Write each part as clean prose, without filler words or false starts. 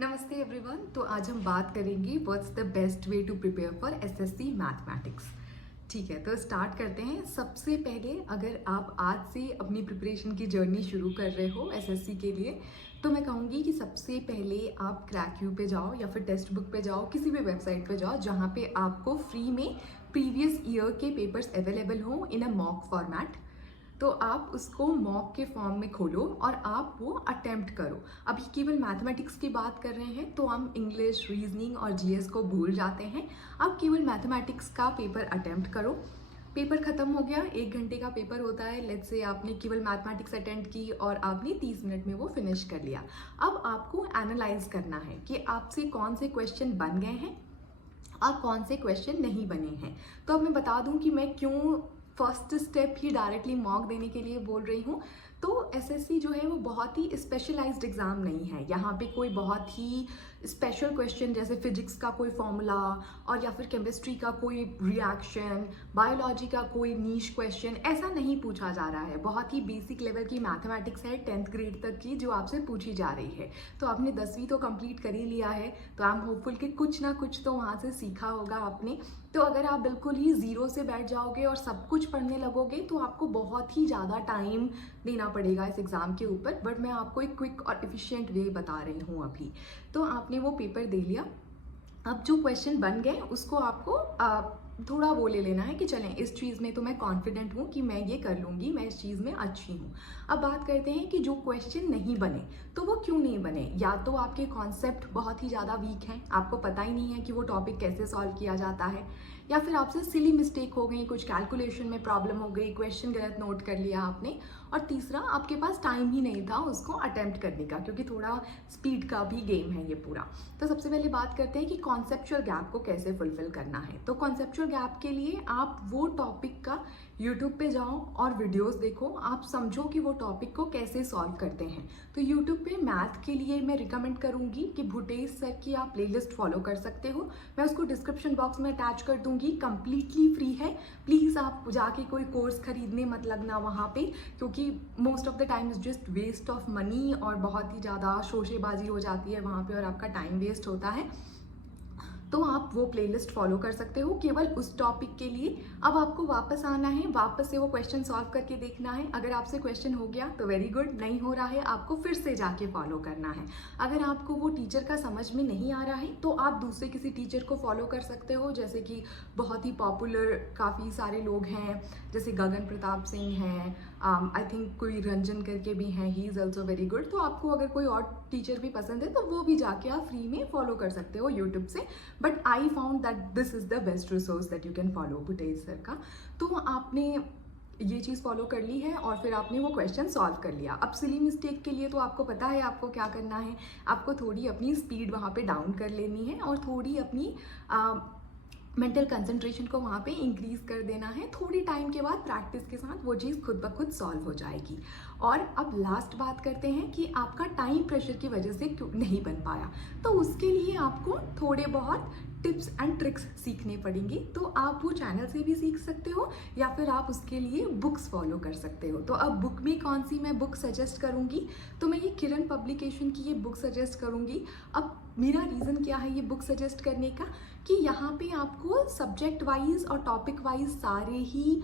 नमस्ते एवरीवन। तो आज हम बात करेंगे what's the best way to prepare for SSC mathematics. ठीक है, तो स्टार्ट करते हैं। सबसे पहले अगर आप आज से अपनी प्रिपरेशन की जर्नी शुरू कर रहे हो एसएससी के लिए, तो मैं कहूँगी कि सबसे पहले आप क्रैक्यू पे जाओ या फिर टेक्स्ट बुक पे जाओ, किसी भी वेबसाइट पे जाओ जहाँ पे आपको फ्री में प्रीवियस ईयर के पेपर्स अवेलेबल हो इन अ मॉक फॉर्मेट। तो आप उसको मॉक के फॉर्म में खोलो और आप वो अटेम्प्ट करो। अभी केवल मैथमेटिक्स की बात कर रहे हैं तो हम इंग्लिश, रीजनिंग और जीएस को भूल जाते हैं। अब केवल मैथमेटिक्स का पेपर अटेम्प्ट करो। पेपर खत्म हो गया, 1 घंटे का पेपर होता है। लेट्स से आपने केवल मैथमेटिक्स अटेम्प्ट की और आपने 30 मिनट में वो फिनिश कर लिया। अब आपको एनालाइज करना है कि आपसे कौन से क्वेश्चन बन गए हैं और कौन से क्वेश्चन नहीं बने हैं। तो अब मैं बता दूं कि मैं क्यों फर्स्ट स्टेप ही डायरेक्टली मॉक देने के लिए बोल रही हूँ। तो एसएससी जो है वो बहुत ही स्पेशलाइज्ड एग्जाम नहीं है। यहाँ पे कोई बहुत ही स्पेशल क्वेश्चन जैसे फिजिक्स का कोई फॉर्मूला और या फिर केमिस्ट्री का कोई रिएक्शन, बायोलॉजी का कोई नीश क्वेश्चन ऐसा नहीं पूछा जा रहा है। बहुत ही बेसिक लेवल की मैथमेटिक्स है 10th ग्रेड तक की जो आपसे पूछी जा रही है। तो आपने 10वीं तो कंप्लीट कर ही लिया है, तो आई एम होपफुल कि कुछ ना कुछ तो वहाँ से सीखा होगा आपने। तो अगर आप बिल्कुल ही ज़ीरो से बैठ जाओगे और सब कुछ पढ़ने लगोगे तो आपको बहुत ही ज़्यादा टाइम देना पड़ेगा इस एग्ज़ाम के ऊपर। बट मैं आपको एक क्विक और एफिशिएंट वे बता रही हूँ अभी। तो आपने वो पेपर दे लिया। अब जो क्वेश्चन बन गए उसको आपको थोड़ा वो ले लेना है कि चलें इस चीज़ में तो मैं कॉन्फिडेंट हूँ कि मैं ये कर लूँगी, मैं इस चीज़ में अच्छी हूँ। अब बात करते हैं कि जो क्वेश्चन नहीं बने तो वो क्यों नहीं बने। या तो आपके कॉन्सेप्ट बहुत ही ज़्यादा वीक हैं, आपको पता ही नहीं है कि वो टॉपिक कैसे सॉल्व किया जाता है, या फिर आपसे सिली मिस्टेक हो गई, कुछ कैलकुलेशन में प्रॉब्लम हो गई, क्वेश्चन गलत नोट कर लिया आपने। और तीसरा, आपके पास टाइम ही नहीं था उसको अटेम्प्ट करने का, क्योंकि थोड़ा स्पीड का भी गेम है ये पूरा। तो सबसे पहले बात करते हैं कि कॉन्सेप्चुअल गैप को कैसे फुलफिल करना है। तो कॉन्सेप्चुअल गैप के लिए आप वो टॉपिक का यूट्यूब पे जाओ और वीडियोस देखो, आप समझो कि वो टॉपिक को कैसे सॉल्व करते हैं। तो यूट्यूब पे मैथ के लिए मैं रिकमेंड करूंगी कि भुटेश सर की आप प्लेलिस्ट फॉलो कर सकते हो। मैं उसको डिस्क्रिप्शन बॉक्स में अटैच कर दूंगी, कंप्लीटली फ्री है। प्लीज़ आप जाके कोई कोर्स खरीदने मत लगना वहाँ पे, क्योंकि most of the time is just waste of money और बहुत ही ज़्यादा शोशेबाजी हो जाती है वहाँ पे और आपका टाइम वेस्ट होता है। तो आप वो प्लेलिस्ट फॉलो कर सकते हो केवल उस टॉपिक के लिए। अब आपको वापस आना है, वापस से वो क्वेश्चन सॉल्व करके देखना है। अगर आपसे क्वेश्चन हो गया तो वेरी गुड, नहीं हो रहा है आपको फिर से जाके फॉलो करना है। अगर आपको वो टीचर का समझ में नहीं आ रहा है तो आप दूसरे किसी टीचर को फॉलो कर सकते हो, जैसे कि बहुत ही पॉपुलर काफ़ी सारे लोग हैं, जैसे गगन प्रताप सिंह हैं, आई थिंक कोई रंजन करके भी हैं, he is also very good. तो आपको अगर कोई और टीचर भी पसंद है तो वो भी जाके आप फ्री में फॉलो कर सकते हो यूट्यूब से। But I found that this is the best resource that you can follow Bhutesh sir का। तो आपने ये चीज़ फॉलो कर ली है और फिर आपने वो क्वेश्चन सॉल्व कर लिया। अब सिली मिस्टेक के लिए तो आपको पता है आपको क्या करना है। आपको थोड़ी अपनी स्पीड वहाँ पे डाउन कर लेनी है और थोड़ी अपनी मेंटल कंसंट्रेशन को वहाँ पे इंक्रीज कर देना है। थोड़ी टाइम के बाद प्रैक्टिस के साथ वो चीज़ खुद ब खुद सॉल्व हो जाएगी। और अब लास्ट बात करते हैं कि आपका टाइम प्रेशर की वजह से क्यों नहीं बन पाया। तो उसके लिए आपको थोड़े बहुत टिप्स एंड ट्रिक्स सीखने पड़ेंगे। तो आप वो चैनल से भी सीख सकते हो या फिर आप उसके लिए बुक्स फॉलो कर सकते हो। तो अब बुक में कौन सी मैं बुक सजेस्ट करूँगी, तो मैं ये किरण पब्लिकेशन की ये बुक सजेस्ट करूँगी। अब मेरा रीज़न क्या है ये बुक सजेस्ट करने का, कि यहाँ पे आपको सब्जेक्ट वाइज और टॉपिक वाइज सारे ही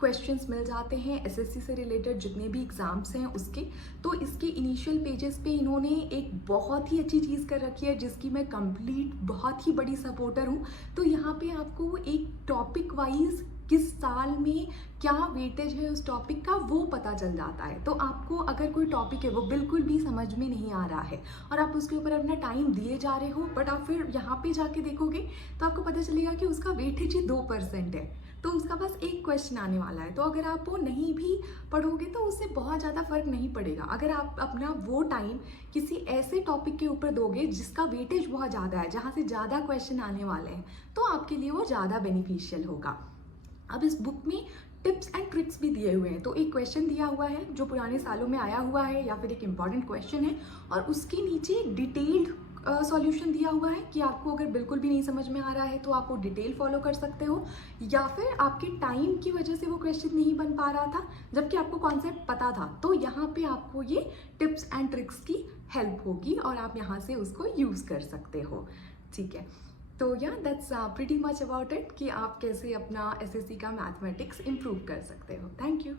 क्वेश्चंस मिल जाते हैं एसएससी से रिलेटेड जितने भी एग्जाम्स हैं उसके। तो इसके इनिशियल पेजेस पे इन्होंने एक बहुत ही अच्छी चीज़ कर रखी है जिसकी मैं कंप्लीट बहुत ही बड़ी सपोर्टर हूँ। तो यहाँ पे आपको एक टॉपिक वाइज किस साल में क्या वेटेज है उस टॉपिक का वो पता चल जाता है। तो आपको अगर कोई टॉपिक है वो बिल्कुल भी समझ में नहीं आ रहा है और आप उसके ऊपर अपना टाइम दिए जा रहे हो, बट आप फिर यहाँ पे जाके देखोगे तो आपको पता चलेगा कि उसका वेटेज ही 2% है, तो उसका बस एक क्वेश्चन आने वाला है। तो अगर आप वो नहीं भी पढ़ोगे तो उससे बहुत ज़्यादा फर्क नहीं पड़ेगा। अगर आप अपना वो टाइम किसी ऐसे टॉपिक के ऊपर दोगे जिसका वेटेज बहुत ज़्यादा है, जहाँ से ज़्यादा क्वेश्चन आने वाले हैं, तो आपके लिए वो ज़्यादा बेनिफिशियल होगा। अब इस बुक में टिप्स एंड ट्रिक्स भी दिए हुए हैं। तो एक क्वेश्चन दिया हुआ है जो पुराने सालों में आया हुआ है या फिर एक इम्पॉर्टेंट क्वेश्चन है और उसके नीचे एक डिटेल्ड सॉल्यूशन दिया हुआ है कि आपको अगर बिल्कुल भी नहीं समझ में आ रहा है तो आप वो डिटेल फॉलो कर सकते हो, या फिर आपके टाइम की वजह से वो क्वेश्चन नहीं बन पा रहा था जबकि आपको कॉन्सेप्ट पता था, तो यहाँ पे आपको ये टिप्स एंड ट्रिक्स की हेल्प होगी और आप यहाँ से उसको यूज़ कर सकते हो। ठीक है, तो या that's pretty much about it कि आप कैसे अपना एसएससी का मैथमेटिक्स इम्प्रूव कर सकते हो। Thank you.